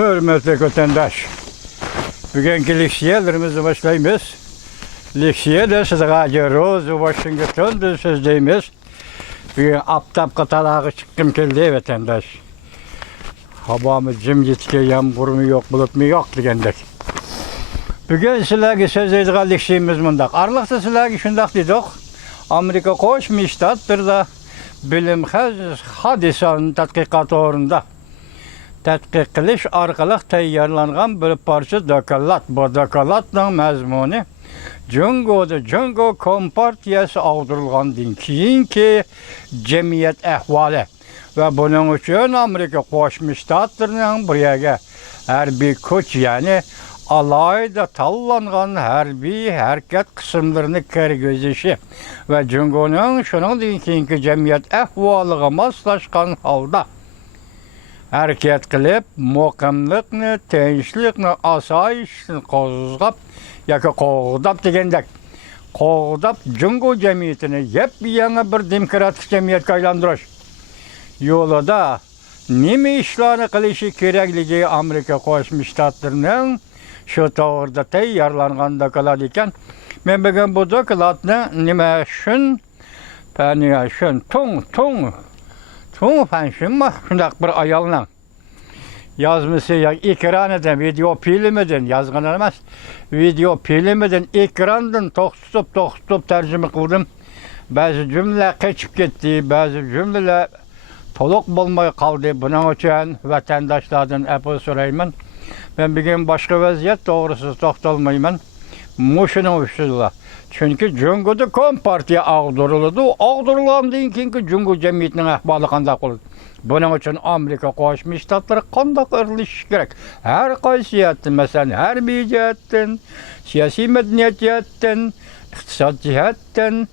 Hürmetli vatandaş, bugünkü leksiyalarımızı başlayımız. Leksiyada sizga roz Washington'da sözdeyimiz. Bugün aptap katalağı çıkkım keldi vatandaş. Havamız cimcitke, yağmur mu yok, bulut mu yok degendek. Bugün sizlerge sözdeydiği leksiyimiz mundaq. Arlıqta sizlerge şundaq dedik. Amerika Qo'shma Shtatlarida bilim hodisaning tadqiqoti o'rinda tadqiq qilish orqali tayyorlangan bir parcha doklad. Bu dokladning mazmuni Jungo Kompartiyasi ag'darilgandan keyingi jamiyat ahvoli va buning uchun Amerika Qo'shma Shtatlarining birga harbiy kuch, ya'ni alayda tanlangan harbiy harakat qismlarini kirgizishi va Jungoning shuningdek keyingi jamiyat ahvoliga moslashgan holda harakat qilib, muqimlikni, tinchlikni, osoyishni qo'zg'ab yoki qo'g'dab degandek, qo'g'dab Jungo jamiyatini yangi bir demokratik jamiyatga aylantirish yo'lida nima ishlarni qilishi kerakligi Amerika Qo'shma Shtatlarining shu to'g'rida tayyorlangan doklad ekan. Men bugun bu dokladni nima uchun, shundaq bir ayolning yozmasi yoki ekranidan, video filmidan yozgan emas, video filmidan ekrandan to'xtatib tarjima qildim. Ba'zi jumlalar qochib ketdi, ba'zi jumlalar to'liq bo'lmay qoldi. Buning uchun vatandoshlardan afv so'rayman. Ben bugün başka vaziyet doğrusu toxtalmayman. Muşunun usulü. Çünkü Jungo'da Kompartiya ağdırıldı. Ağdırılandan keyingi Jungo cemiyetinin ahvalı qanday bo'ladi. Bunun için Amerika Qo'shma Shtatlari qanday qurilishi kerak? Her qaysi jihatdan, masalan, harbiy jihatdan, siyosiy madaniyat jihatdan, iqtisod jihatdan,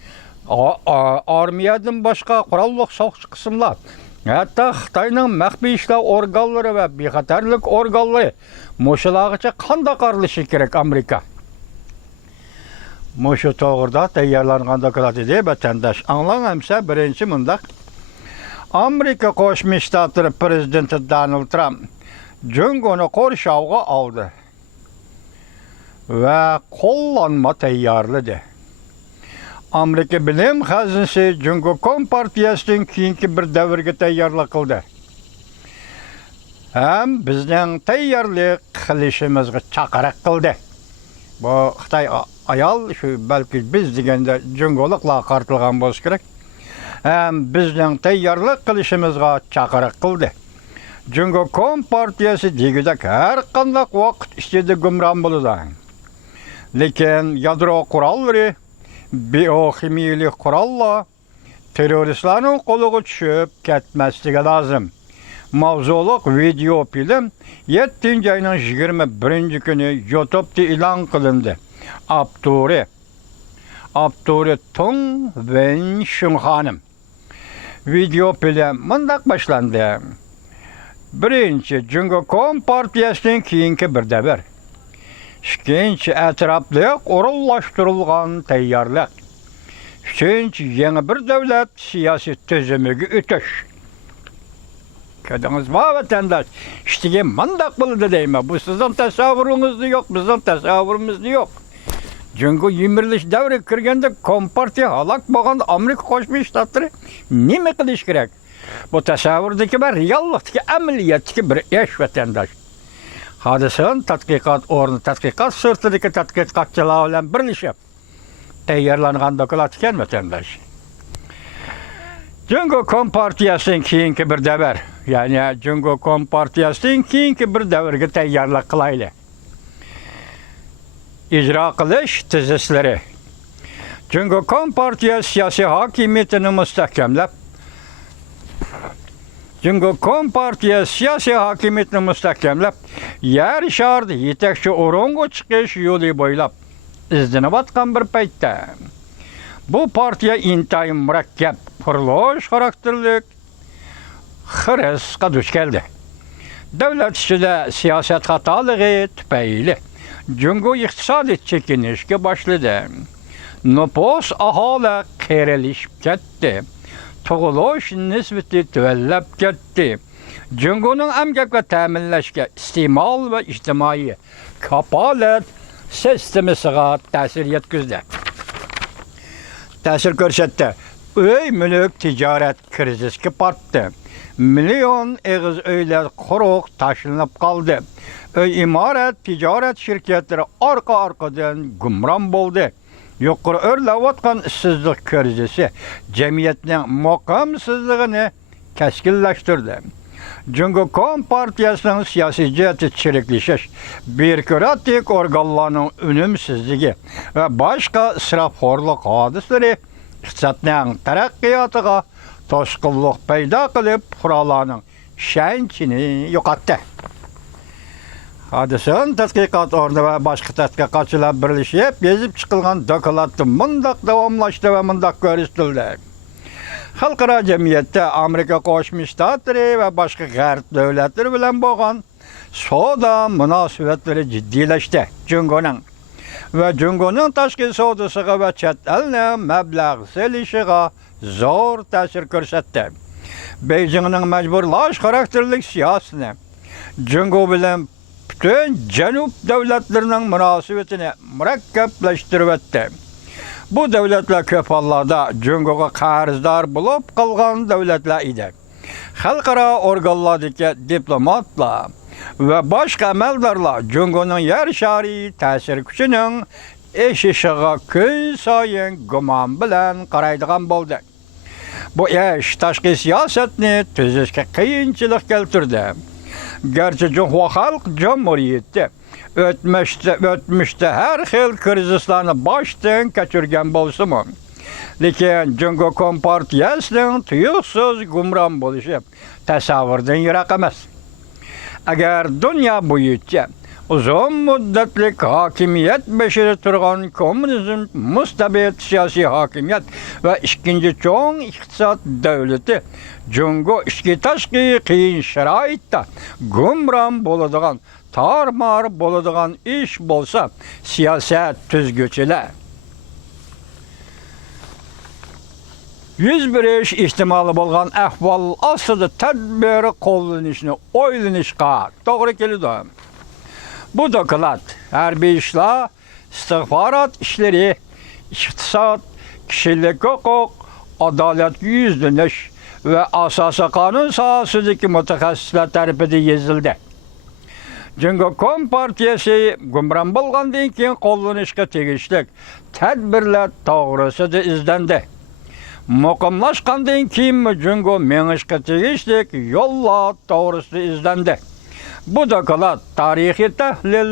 armiyadan boshqa qurolli soqchi qismlar, hatta Xitoyning maxfiy ishlar organlari va bexatarlik organlari mushulargacha qanday qurilishi kerak Amerika? Mushu to'g'rida tayyorlangan doklad edi vatandosh. Anglanamsa, birinchi mundaq. Amerika Qo'shma Shtatlari prezidenti Donald Trump Jungoni qo'rshovga oldi va qo'llanma tayyorladi. Amerika bilim xazinasi Jungo Kompartiyasining keyingi bir davrga tayyorlik qildi. Ham bizning tayyorlik qilishimizga chaqiriq qildi. Bu Xitoy ayol shu balki biz deganda Jungoliklar qartilgan bo'lsa kerak. Ham bizning tayyorlik qilishimizga chaqiriq qildi. Jungo Kompartiyasi degidek har qanday vaqt ichida gumron bo'ladi. Lekin yadro qurollari, biokimiyalik qurollar terroristlarning qo'liga tushib ketmasligi lozim. Mavzuliq video film 7 ayning 21 kuni YouTube'da e'lon qilindi. Abduri Tung Wenshun xonim. Video film mundaq boshlandi. Birinchi, Jungo Kompartiyasining keyingi bir davr. Ikkinchi, atrofli o'rinlashtirilgan tayyorlik. Uchinchi, yangi bir davlat siyosiy tizimiga o'tish. Ko'rdingizmi vatandosh? İşte mundaq bo'ladi deyman. Bu sizning tasavvuringizda yo'q, bizning tasavvurimizda yo'q. Jungo yimirilish davriga kirganda Kompartiya halok bo'lgan Amerika Qo'shma Shtatlari nima qilish kerak? Bu tasavvurdagi bir reallikdagi amaliyotdagi bir ish vatandosh. Hodisaning tadqiqot o'rni, tadqiqot sirtidagi tadqiqotchilar bilan birlashib tayyorlangan doklad ekan vatandosh. Jungo Kompartiyasining keyingi bir davr, ya'ni Jungo Kompartiyasining keyingi bir davrga tayyorlik qilaylik. İcra qilish tezislari. Jungo Kompartiyasi siyosiy hokimiyatini mustahkamlab, yer sharida yetakchi o'ringa chiqish yo'li bo'ylab izlanayotgan bir paytda bu partiya intayin murakkab, qurilish xarakterlik xirisga duch keldi. Davlat ichida siyosat xatoligi tufayli Jungo iqtisodiy chekinishga boshladi. Nüfus aholi qerilishib ketdi. Tug'ilish nisbati tuvallab ketdi. Cungo'nun emgak ve teminleşke istimal ve içtimai kapalet sistemi sığa tesir yetkizdi. Tesir görsetti. Öy mülk ticaret kriziski parttı. Milyon eğiz öyler kuruk taşınıp kaldı. Öy imaret ticaret şirketleri arkadan gumran boldu. Yukarı örlevatkan işsizlik krizisi cemiyetinin mukamsızlığını keskinleştirdi. Cungo Kompartiyasının siyasi ciheti çirikleşiş, bürokratik organlarının önümsüzlüğü ve başka israfhorluk hadisleri iqtisatning taraqqiyotiga toshqinlik paydo qilib, fuqarolarning ishonchini yo'qotdi. Hadisaning tadqiqot o'rni va boshqa tadqiqotchilar birlashib yozib chiqilgan dokladni mundaq davomlashdi va mundaq ko'rsatildi. Xalqaro jamiyatda Amerika Qo'shma Shtatlari va boshqa g'arb davlatlari bilan bo'lgan savdo munosabatlari jiddiylashdi. Cungo'ning tashqi savdosiga va chet elning mablag' selishiga zo'r ta'sir ko'rsatdi. Beijingning majburlash xarakterli siyosati Cungo bilan butun Janub davlatlarining munosabatini murakkablashtirib o'tdi. Bu davlatlar ko'p hollarda Cungo'ga qarzdor bo'lib qolgan davlatlar edi. Xalqaro organlardagi diplomatlar ve başka amaldorlar Cungo'nun yer shari ta'sir kuchining eshishiga kun sayin gumon bilan qaraydigan bo'ldi. Bu ish tashqi siyosatni tuzishga qiyinchilik keltirdi. Gerçi Cumhuriyet Halk Cumhuriyeti o'tmishda har xil krizislarni boshdan kechirgan bo'lsa-mu, lekin Cungo Kompartiyasining tuyuqsiz gumron bo'lishi tasavvurdan yiroq emas. Agar dunyo bo'yicha uzun muddatlik hokimiyat beshida turgan kommunizm mustabid siyosiy hokimiyat va ikkinchi cho'ng iqtisod davlati Cungo ichki tashqi qiyin sharoitda gumron bo'ladigan, tarmar bo'ladigan ish bo'lsa, siyosat tuzguchilar yüz birish ehtimoli bo'lgan ahvol ostida tadbir qo'llanishni o'ylanishga to'g'ri keladi. Bu doklad harbiy ishlar, istixborot ishlari, iqtisod, kishilik huquq, adolatga yuzlanish va asosiy qonun sohasidagi mutaxassislar tarafidan yozildi. Cungo Kompartiyasi gumron bo'lgandan keyin qo'llanishga tegishli tadbirlar to'g'risida izlandi. Muqimlashgandan keyin Cungo mengishga tegishli yo'llar to'g'risida izlandi. Bu doklad tarixiy tahlil,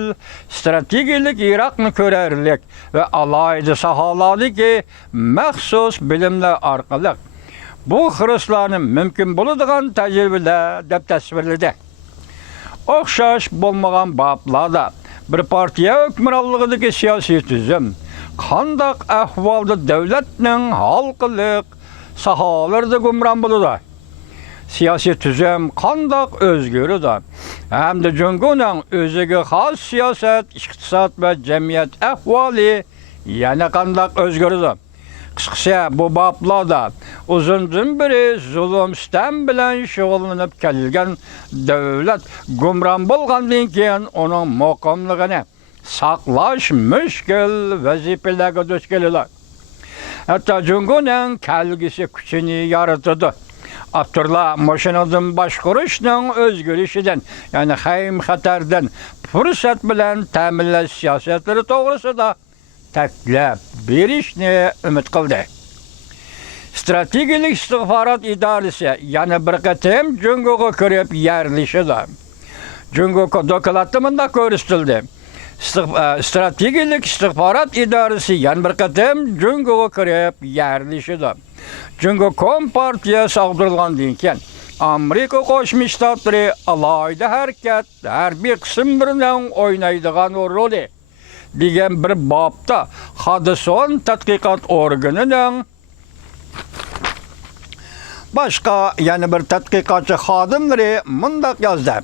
strategik Iroqni ko'rarlik va alohida sohalardagi maxsus bilimlar orqali bu xiristlarni mumkin bo'ladigan tajribalar deb tasvirladi. O'xshash bo'lmagan bablarda bir partiya hukmronligidagi siyosiy tuzum qandaq ahvolda davlatning xalqlik sohalarida gumron bo'ladi. Siyosiy tuzum qandaq o'zgaradi. Hamda Cungo'ning o'ziga xos siyosat, iqtisod va jamiyat ahvoli yana qandaq o'zgaradi. Qisqasi bu bablarda uzundan beri zulm sitam bilan shug'ullanib kelgan davlat gumron bo'lgandan keyin uning muqimligini saqlash mushkul vazifalarga duch keladi. Hatto Cungo'ning kelgusi kuchini yaratadi. Abdurlar mashinadan boshqarishning o'zgarishidan, ya'ni xavf xatardan fursat bilan ta'minlash siyosatlari to'g'risida taklif berishni umid qildi. Strategik istixborot idorasi yana bir qatim Cungo'ga kirib yerlashdi. Cungo dokladida mundaq ko'rsatildi. Strategik istixborot idorasi yana bir qatim Cungo'ga kirib yerlashdi. Cungo Kompartiyasi ag'darilgandan keyin Amerika Qo'shma Shtatlari alohida harakat harbiy qism bilan o'ynaydigan roli degan bir bobda Hodison tadqiqot organining boshqa yana bir tadqiqotchi xodimlari mundaq yozdi.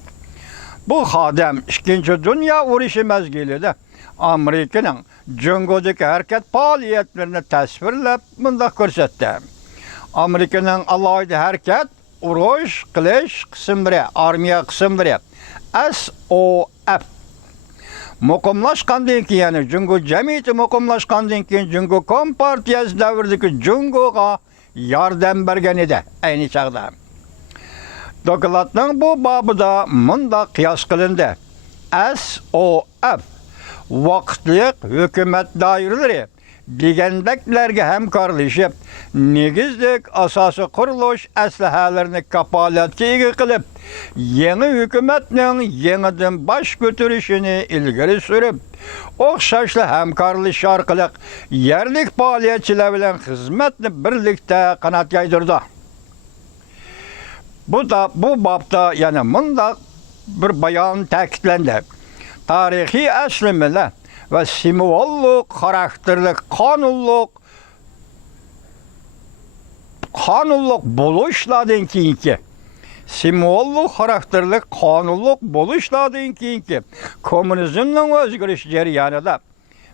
Bu xodim 2-Dunyo urushi mezgilida Amerikaning Cungo'dagi harakat faoliyatlarini tasvirlab mundaq ko'rsatdi. Amerikaning alohida harakat urush qilish qismlari, armiya qismlari SOF muqimlashgandan keyin, ya'ni Jungo jamiyati muqimlashgandan keyin Jungo Kompartiyasi davridagi Jungoga yordam bergan edi ayni chaqda. Dokladning bu babida munda qiyos qilindi. SOF vaqtliq hukumat doiralari degandaklarga hamkorlashib, negizlik asosiy qurilish aslahalarini kapolatga ega qilib, yangi hukumatning yangidan bosh ko'tarishini ilgari surib, o'xshashli hamkorlik orqali yerlik faoliyatchilar bilan xizmatni birlikda qanot yaydirdi. Bu babda yana munda bir bayon ta'kidlandi. Tarixiy aslimlar ve simvollik, karakterlik, kanunluk buluşlardan keyinki, simvollik, karakterlik, kanunluk buluşlardan keyinki, komünizmning o'zgarish jarayonida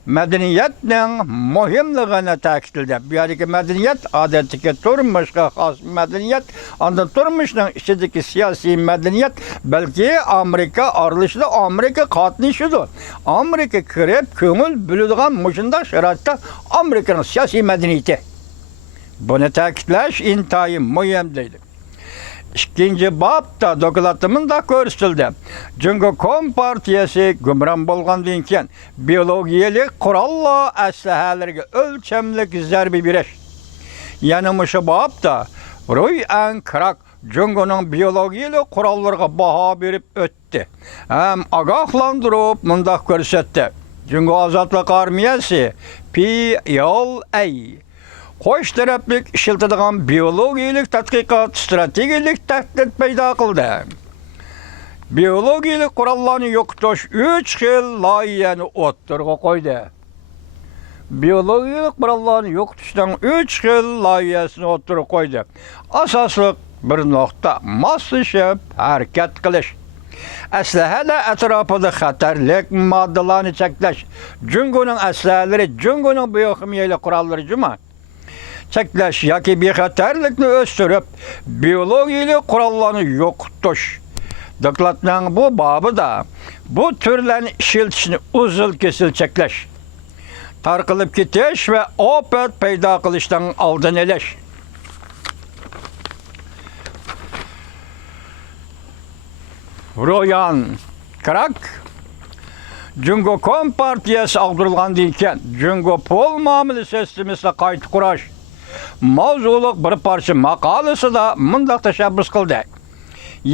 madaniyatning muhimligini ta'kidladi. Bu yerdagi madaniyat odatdagi turmushga xos madaniyat, ondan turmushning ichidagi siyosiy madaniyat, balki Amerika aralashida Amerika qatnashidir. Amerika kirib ko'ngil bo'ladigan mushunda sharoitda Amerikaning siyosiy madaniyati. Buni ta'kidlash intayin muhim deydi. İkinci babda dokladımında ko'rsatildi. Jungo Kompartiyasi gumron bo'lgandan keyin biologiyalik qurollar aslahalariga o'lchamlik zarba berish. Yana mushu babda Roy Krak Jungoning biologiyalik qurollarga baho berib o'tdi. Ham ogohlantirib mundaq ko'rsatdi. Jungo ozodlik armiyasi PLA qo'sh taraflik ishiltadigan biologiyalik tadqiqot strategik tahdid paydo qildi. Biologiyalik qurollarni yo'qotish 3 xil loyihani o'ttirg'a qo'ydi. Biologiyalik qurollarni yo'qotishdan 3 xil loyihasini o'ttirg'a qo'ydi. Asosli bir nuqta moslashib harakat qilish. Aslahalar atrofida xatarlik moddalarni cheklash. Jungoning aslahalari, Jungoning biokimyalik qurollari juma cheklash yoki bexatarlikni o'stirib, biologiyalik qurollarni yo'qotish. Dokladning bu babida bu turlarni ishlatishni uzil-kesil cheklash, tarqalib ketish va ofat paydo qilishdan oldin olish. Royan Krak Jungo Kompartiyasi ag'dirilgandan keyin Jungo pol muomala sistemasini qayta qurish mavzuliq bir parcha maqolasida mundaq tashabbus qildi.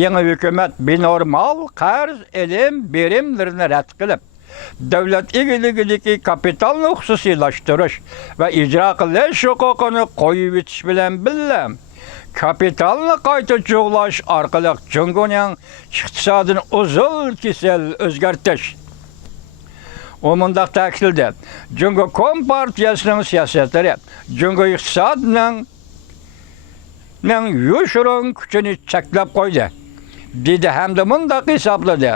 Yangi hukumat benormal qarz elim berimlarini rad qilib, davlat egiligidagi kapitalni xususiylashtirish va ijro qilish huquqini qo'yib etish bilan birga kapitalni qayta cho'g'lash orqali Jungoning iqtisodini uzil-kesil o'zgartirish. O mundaq ta'kidladi. Jungo Kompartiyasining siyosatlari Jungo iqtisodining yoshirin kuchini cheklab qo'ydi. Dedi hamda mundaq hisobladi.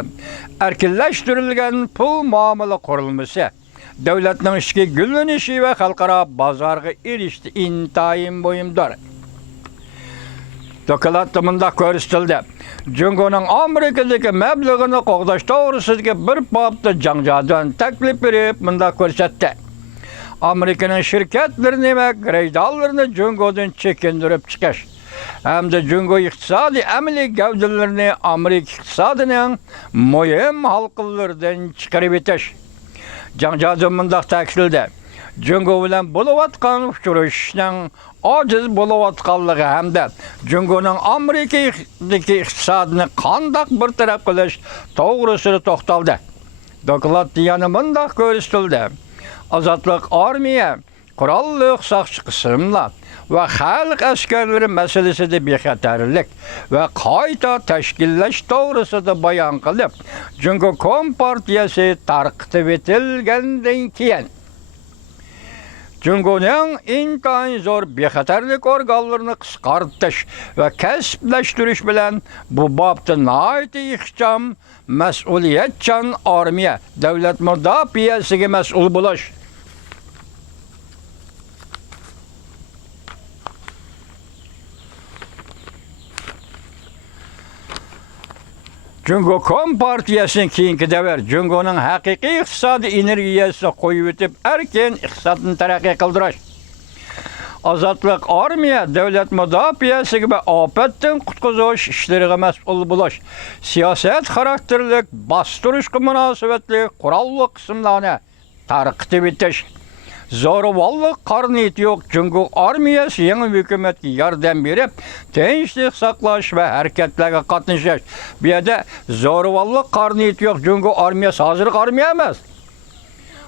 Erkinlashtirilgan pul muomala qurilmasi davlatning ichki gullanishi va xalqaro bozorga erishdi intayin muhimdir. Dokladda mundaq ko'rsatildi. Jungoning Amerikadagi mablag'ini qo'g'dash to'g'risidagi bir babda janjadon taklif berib mundaq ko'rsatdi. Amerikaning shirkatlarini va greydallarini Jungodan chekindirib chiqish hamda Jungo iqtisodiy amaliy gavdalarini Amerika iqtisodining muhim halqalaridan chiqarib etish. Janjadon mundaq ta'kidladi. Jungo bilan bo'layotgan uchrashishning ojiz bo'layotganligi hamda Jungoning Amerikadagi iqtisodini qandoq bartaraf qilish to'g'risida to'xtaldi. Dokladda yana mundaq ko'rsatildi. Ozodlik armiya, qurolliq soqchi qismlar va xalq askarlari masalasida bexatarlik va qayta tashkillash to'g'risida bayon qilib, Jungo Kompartiyasi tarqitib etilgandan keyin Jungoning intayin zo'r bexatarlik organlarini qisqartirish va kasblashtirish bilan bu babda nihoyatda ixcham, mas'uliyatchan armiya, davlat mudofaasiga mas'ul bo'lish. Cungo Kompartiyasının keyinki devir, Cungo'nun hakiki iqtisadi energiyasi qo'yib o'tib, erken iqtisodni taraqqiy qildirish. Azatlık armiya, devlet müdafiası gibi afetten qutquzuş işleriga mas'ul bo'lish, siyaset xarakterlik, bastırışqı münasebetli, qurallı qismlarni tarqitib etish. Zo'ravonlik qarniyati yo'q Cungo armiyasi yangi hukumatga yordam berib, tinchlik saqlash va harakatlarga qatnashish. Bu yerda zo'ravonlik qarniyati yo'q Cungo armiyasi hozirgi armiya emas.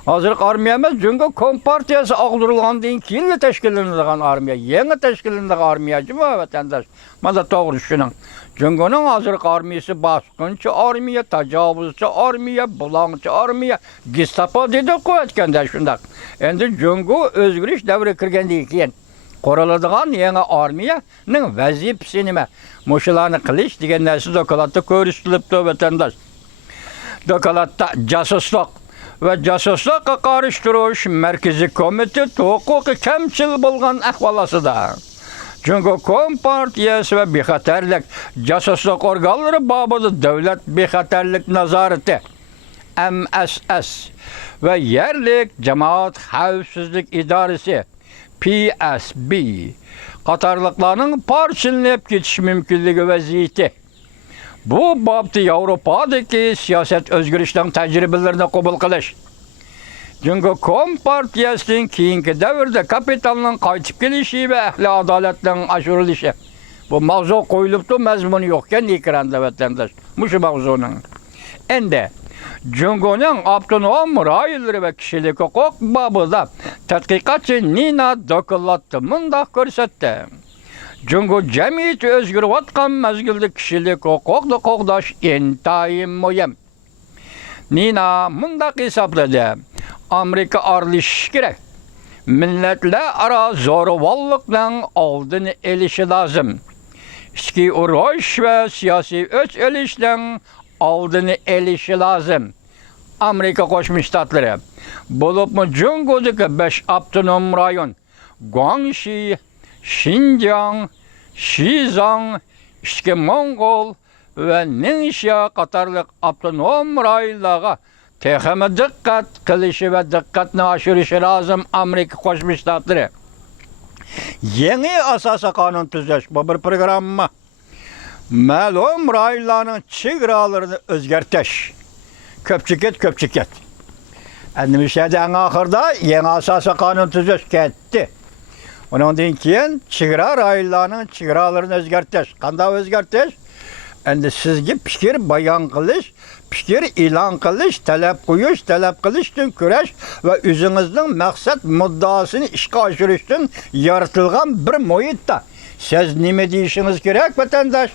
Hozirgi armiya emas, Cungo Kompartiyasi ag'dirilgandan keyin tashkillanadigan armiya, yangi tashkillanadigan armiyachi bu vatandosh. Mana to'g'ri tushuning. Cungo'ning hozirgi armiyasi bosqinchi armiya, tajovuzchi armiya, bulongchi armiya, Gestapo dedi qo'yatganda shundaq. Endi Cungo o'zgarish davriga kirgandan keyin quruladigan yangi armiyaning vazifasi nima? Mushularni qilish degan narsa dokladda ko'rsatilibdi vatandosh. Dokladda jasuslik ve casusluqqa qarshi turish markaziy komitet huquqi kamchil bo'lgan ahvolasida Cungo Kompartiyasi ve bexatarlik casusluq organlari babında Davlat bexatarlik nazorati MSS ve yerlik Cemaat Xavfsizlik İdaresi PSB qatorliqlarning parchalanib ketish mumkinligi vaziyati. Bu babda Avropadagi siyaset o'zgarishning tajribalarini qabul qilish. Cungo Kompartiyasining keyingi davrda kapitalning qaytib kelishi va ahli adolatning oshirilishi. Bu mavzu qo'yilibdi, mazmuni yo'qkan ekranda vatandosh. Mushu mavzuning. Endi Cungo'ning avtonom rayonlari va kishilik huquq babida tadqiqotchi Nina dokladda mundaq ko'rsatdi. Cungo jamiyati o'zgarayotgan mazgilda kishilik huquqni qo'g'dash intayin muhim. Nina mundaq hisobladi. Amerika aralashishi kerak. Millatlararo zo'ravonlikning oldini olishi lozim. Ichki urush va siyosiy o'ch olishning oldini olishi lozim. Amerika Qo'shma Shtatlari bo'libmi Cungo'dagi 5 avtonom rayon Guangxi, Xinjiang, Xizang, Ishki Mongol ve Ningxia qatorliq avtonom rayonlarga texmi diqqat qilishi va diqqatni oshirishi lozim Amerika Qo'shma Shtatlari. Yangi asosiy qonun tuzash bu bir programma. Ma'lum rayonlarning chegaralarini o'zgartirish. Ko'pchiket. Endi mishadang oxirida yangi asosiy qonun tuzash ketdi. Ondan keyin chegara rayonlarning chegaralarini o'zgartirish. Qanday o'zgartirish? Endi sizga fikr bayon qilish, fikr e'lon qilish, talab qilish uchun kurash va o'zingizning maqsad muddaosini ishga oshirish uchun yaratilgan bir muhitda siz nima deyishingiz kerak vatandosh?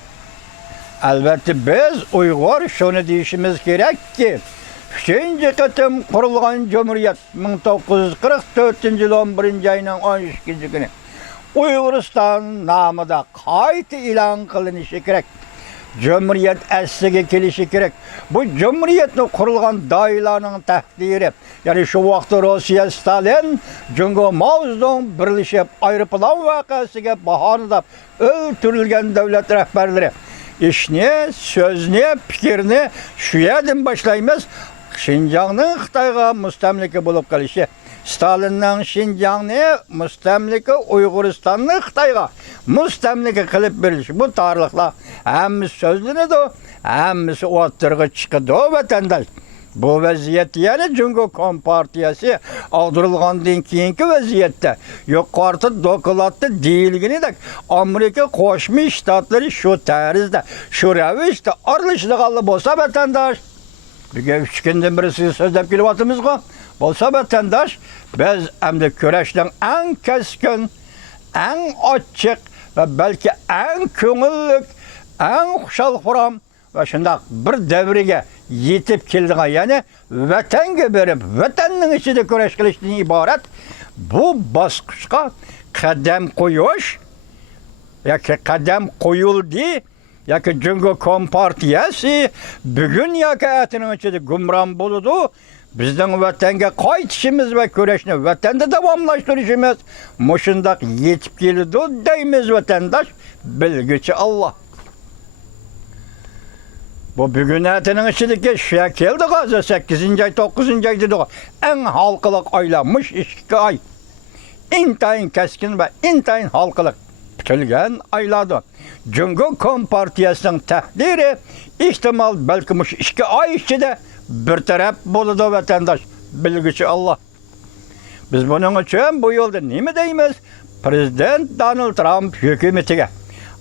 Albatta biz Uyg'ur shuni deyishimiz kerakki, 3-chi qatim qurilgan Cumhuriyet 1944-yil 11-oyning 12-kuni Uyg'uriston nomida qayta e'lon qilinishi kerak. Cumhuriyet asliga kelishi kerak. Bu Cumhuriyetni qurilgan doiralarning taqdiri, ya'ni shu vaqtda Rossiya Stalin, Cungo Mao Zedong birlashib aeroplan voqeasiga bahonada o'ltirilgan davlat rahbarlari ishni, so'zni, fikrni shu yerdan boshlaymiz. Xinjiangning Xitoyga mustamlika bo'lib qolishi, Stalinning Xinjiangni mustamlika, Uyg'uristonni Xitoyga mustamlika qilib berilishi, bu tarixlar hammasi so'zlanadi, hammasi o'tirg'i chiqadi vatandosh. Bu vaziyat yana Cungo Kompartiyasi ag'dirilgandan keyingi vaziyatda yuqorida dokladda deyilganidek Amerika Qo'shma Shtatlari shu tarzda, shu ravishda aralashadigan bo'lsa vatandosh, bugun 3 kundan beri siz so'zlab kelyapmizku. Bo'lsa vatandosh, biz endi kurashning eng keskin, eng ochiq va balki eng ko'ngillik, eng xushal-xuram va shundoq bir davriga yetib keldigan, ya'ni vatanga berib, vatanning ichida kurash qilishdan iborat bu bosqichga qadam qo'yish yoki qadam qo'yildi. Yoki Cungo Kompartiyasi bugun yoki atning ichida gumron bo'ladi. Bizning vatanga qaytishimiz va kurashni vatanda davomlashtirishimiz mushundaq yetib keldi deymiz vatandosh, bilguchi Allah. Bu bugün etinin içindeki şekildi gazı 8. ay 9. ay dedi o. En halkılık aylanmış 2 ay. İntayın keskin ve intayın halkılık bitilgen ayladı. Cumhur Kompartiyasının tehdiri ihtimal belkimiş 2 ay içinde bir taraf boludu vatandaş. Bilgiçi Allah. Biz bunun için bu yolda ne deyimiz? Prezident Donald Trump hükümetiga,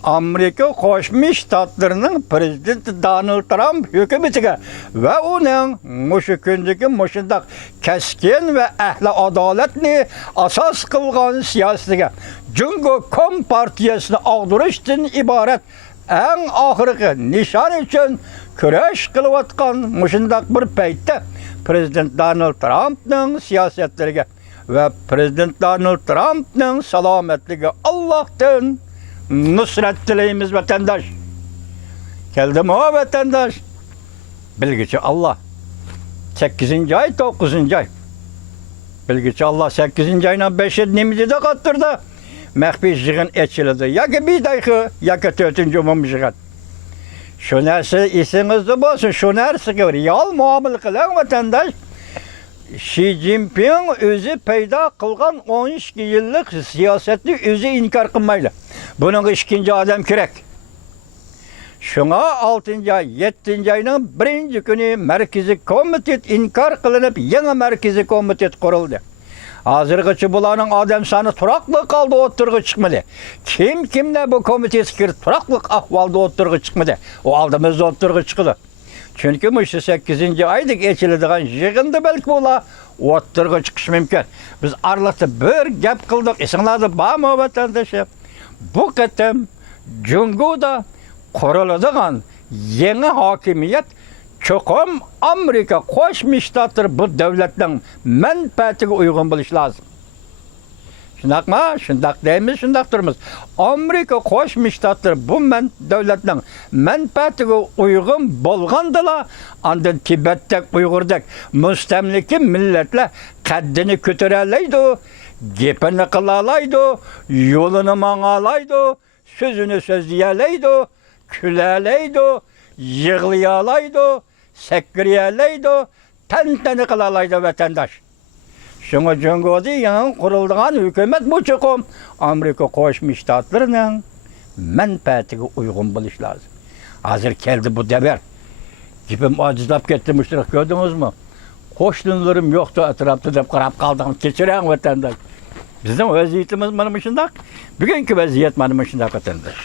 Amerika Qo'shma Shtatlarining prezidenti Donald Trump hükümetiga ve uning mushu kundagi mushundaq keskin ve ahli adolatni asos qilgan siyosatiga Cumhur Kompartiyasini og'dirishdan iborat eng oxirgi nishon uchun kurash qilayotgan mushundaq bir paytda Prezident Donald Trumpning siyosatlariga ve Prezident Donald Trump'ның selametliği Allah'tan nusret dileyimiz vatandaş. Geldi mi o vatandaş? Bilgiçi Allah. 8. ay 9. ay. Bilgiçi Allah 8. ayına 5 nimizi de kattırdı. Mehbi yığın etçilidi. Ya ki bir dakika ya ki 4. umum yığın. Şu nersi isinizde olsun. Şu nersi ki real muamele kılan vatandaş. Xi Jinping özü payda kılgan 12 yıllık siyaseti özü inkar kılmayla. Bunun 2. adam kerek. Şuna 6. ay, 7. ayının 1. günü Merkezi Komitet inkar kılınıp yeni Merkezi Komitet kuruldu. Hazırgıçı bulanın adam sanı turaklı kaldı oturgu çıkmadı. Kimle bu komitet kirdi turaklık ahvalda oturgu çıkmadı. O aldığımızda oturgu çıkıldı. Çünkü müşü 8. aydık eçildiğen yığındı belki ola oturgu çıkış mümkün. Biz arlıkta bir gap kıldık. İsimlerde bağ mı vatandaşı? Bu kıtım Cumhur'da kurulduğun yeni hakimiyet çokum Amerika Qo'shma Shtatlar bu devletin menfaatiga uygun buluş lazım. Şundak mı? Şundak deyimiz, şundak durumuz. Amerika Qo'shma Shtatlar bu devletin menfaatiga uygun bolğandılar. Andın Tibet'te Uygur'dak müstemliki milletler kaddini kötüreleydi, gepini kılalaydı, yolunu manalaydı, sözünü sözleyeleydi, küleleydi, yığlayalaydı, sekriyelaydı, tenteni kılalaydı vatandaş. Şuna Cumhur'da yeni kurulduğun hükümet bu çıkım Amerika Qo'shma Shtatlarının menfaatiga uygun buluş lazım. Hazır geldi bu deber. Gipim acizlap gettirmiştir, gördünüz mü? Koştunlarım yoktu etrafta dep qarab kaldım. Keçiren vatandaş. Bizim vaziyetimiz mana shunday. Bugünkü vaziyet mana shunday vatandaş.